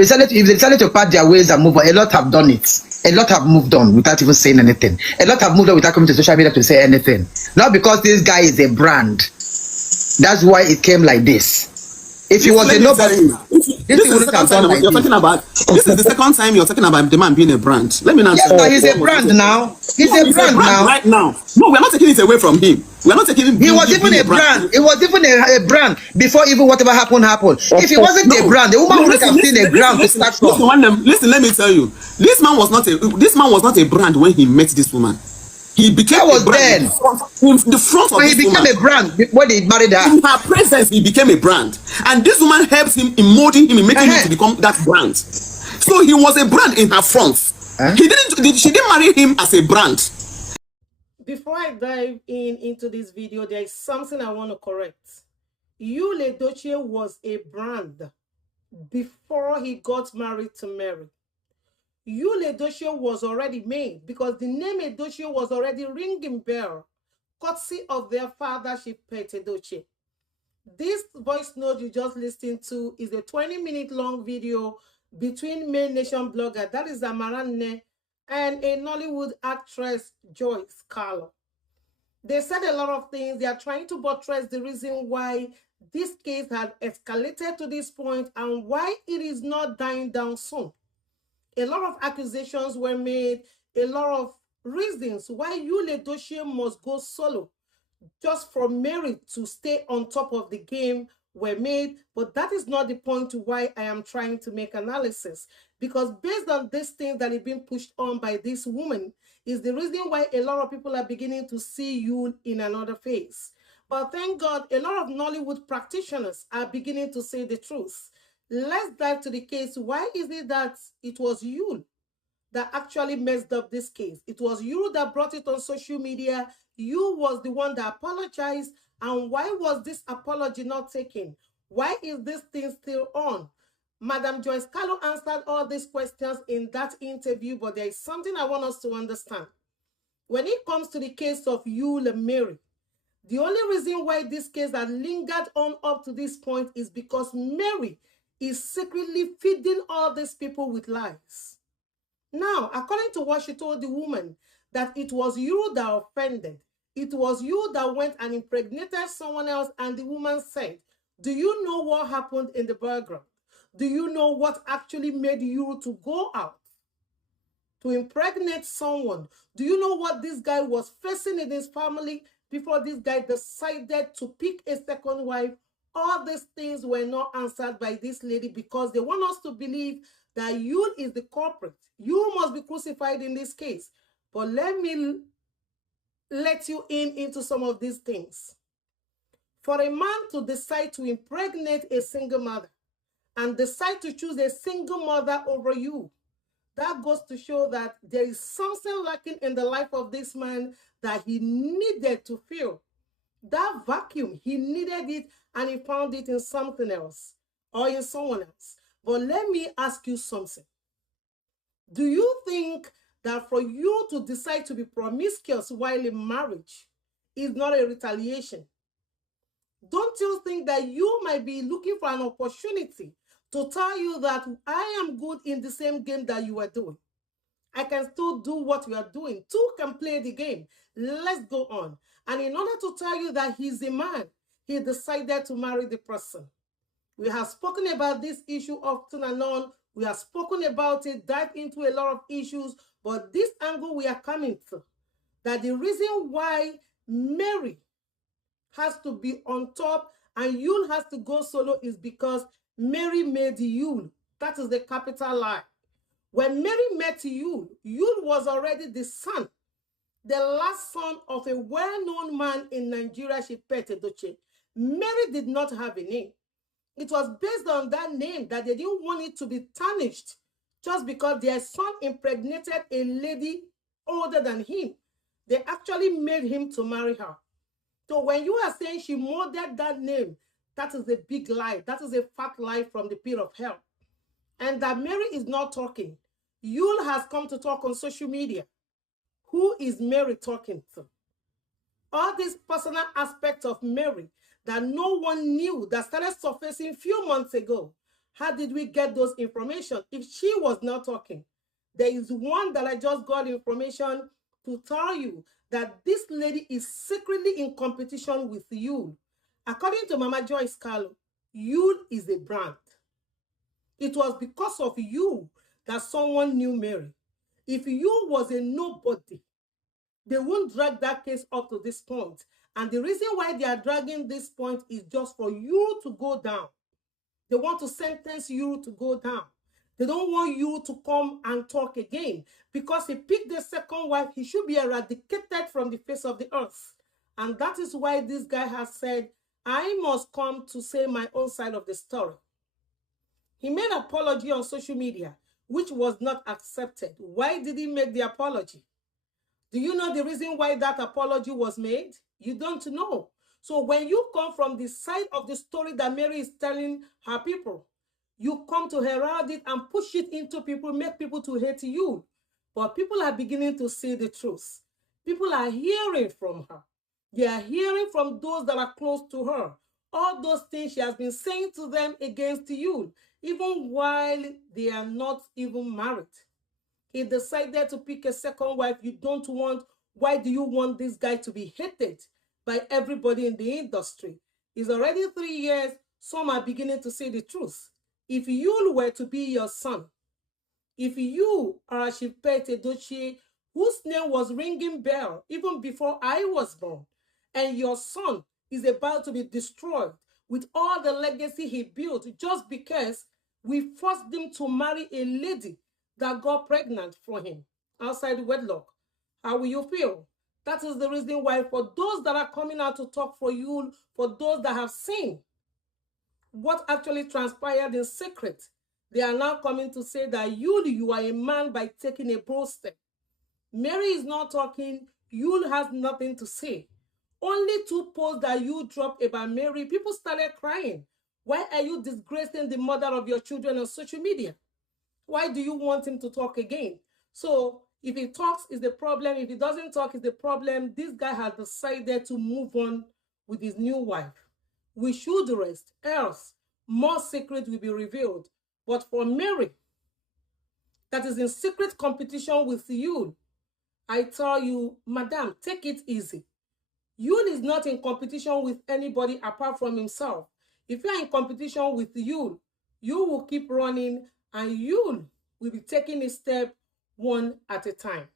if they decided to part their ways and move on, a lot have done it. A lot have moved on without even saying anything. A lot have moved on without coming to social media to say anything. Not because this guy is a brand. That's why it came like this. If he was a nobody, this is the second time you're talking about. This is the second time you're talking about the man being a brand. Let me now. Yes, but he's a brand now. He's a brand now. Right now. No, we're not taking it away from him. We're not taking him. He was even a brand. It was even a brand before even whatever happened. If he wasn't a brand, the woman would have seen a brand to start from. Listen, let me tell you. This man was not a brand when he met this woman. He became a brand in the front of this woman. He became a brand when he married her. In her presence, he became a brand. And this woman helps him in molding him, in making him to become that brand. So he was a brand in her front. She didn't marry him as a brand. Before I dive into this video, there is something I want to correct. Yul-Edochie was a brand before he got married to Mary. Yul-Edochie was already made because the name Edochie was already ringing bell, courtesy of their father, Yul-Edochie. This voice note you just listened to is a 20-minute long video between Main Nation blogger, that is Amaranne, and a Nollywood actress, Joyce Carlo. They said a lot of things. They are trying to buttress the reason why this case had escalated to this point and why it is not dying down soon. A lot of accusations were made, a lot of reasons why Yul-Edochie must go solo just for Mary to stay on top of the game were made, but that is not the point to why I am trying to make analysis, because based on this thing that is being pushed on by this woman is the reason why a lot of people are beginning to see Yul in another phase. But thank God, a lot of Nollywood practitioners are beginning to say the truth. Let's dive to the case. Why is it that it was Yul that actually messed up this case? It was Yul that brought it on social media. Yul was the one that apologized. And why was this apology not taken? Why is this thing still on? Madam Joyce Carlo answered all these questions in that interview, but there is something I want us to understand. When it comes to the case of Yul and Mary, the only reason why this case had lingered on up to this point is because Mary is secretly feeding all these people with lies. Now, according to what she told the woman, that it was you that offended, it was you that went and impregnated someone else, and the woman said, do you know what happened in the background? Do you know what actually made you to go out to impregnate someone? Do you know what this guy was facing in his family before this guy decided to pick a second wife? All these things were not answered by this lady because they want us to believe that Yul is the culprit. You must be crucified in this case. But let me let you into some of these things. For a man to decide to impregnate a single mother and decide to choose a single mother over you, that goes to show that there is something lacking in the life of this man that he needed to fill. That vacuum, he needed it, and he found it in something else or in someone else. But let me ask you something. Do you think that for you to decide to be promiscuous while in marriage is not a retaliation? Don't you think that you might be looking for an opportunity to tell you that I am good in the same game that you are doing? I can still do what you are doing. Two can play the game. Let's go on. And in order to tell you that he's a man, he decided to marry the person. We have spoken about this issue often and on. We have spoken about it, dived into a lot of issues, but this angle we are coming to, that the reason why Mary has to be on top and Yul has to go solo is because Mary made Yul. That is the capital lie. When Mary met Yul, Yul was already the son, the last son of a well-known man in Nigeria, Yul-Edochie. Mary did not have a name. It was based on that name that they didn't want it to be tarnished just because their son impregnated a lady older than him. They actually made him to marry her. So when you are saying she molded that name, that is a big lie. That is a fat lie from the pit of hell. And that Mary is not talking. Yul has come to talk on social media. Who is Mary talking to? All these personal aspects of Mary that no one knew, that started surfacing a few months ago. How did we get those information? If she was not talking, there is one that I just got information to tell you that this lady is secretly in competition with Yul. According to Mama Joyce Carlo, Yul is a brand. It was because of you that someone knew Mary. If Yul was a nobody, they won't drag that case up to this point. And the reason why they are dragging this point is just for you to go down. They want to sentence you to go down. They don't want you to come and talk again. Because he picked the second wife, he should be eradicated from the face of the earth. And that is why this guy has said, I must come to say my own side of the story. He made an apology on social media, which was not accepted. Why did he make the apology? Do you know the reason why that apology was made? You don't know. So when you come from the side of the story that Mary is telling her people, you come to herald it and push it into people, make people to hate you. But people are beginning to see the truth. People are hearing from her. They are hearing from those that are close to her. All those things she has been saying to them against you, even while they are not even married. He decided to pick a second wife. You don't want, why do you want this guy to be hated by everybody in the industry? It's already 3 years. Some are beginning to say the truth. If you were to be your son, if you are Yul-Edochie, whose name was ringing bell even before I was born, and your son is about to be destroyed with all the legacy he built just because we forced him to marry a lady that got pregnant for him outside wedlock, how will you feel? That is the reason why for those that are coming out to talk for you, for those that have seen what actually transpired in secret, they are now coming to say that you are a man by taking a bold step. Mary is not talking. Yul has nothing to say. Only 2 posts that you dropped about Mary, people started crying. Why are you disgracing the mother of your children on social media? Why do you want him to talk again? So if he talks, is the problem. If he doesn't talk, is the problem. This guy has decided to move on with his new wife. We should rest, else more secret will be revealed. But for Mary, that is in secret competition with you, I tell you, madam, take it easy. Yul is not in competition with anybody apart from himself. If you are in competition with Yul, you will keep running and Yul will be taking a step one at a time.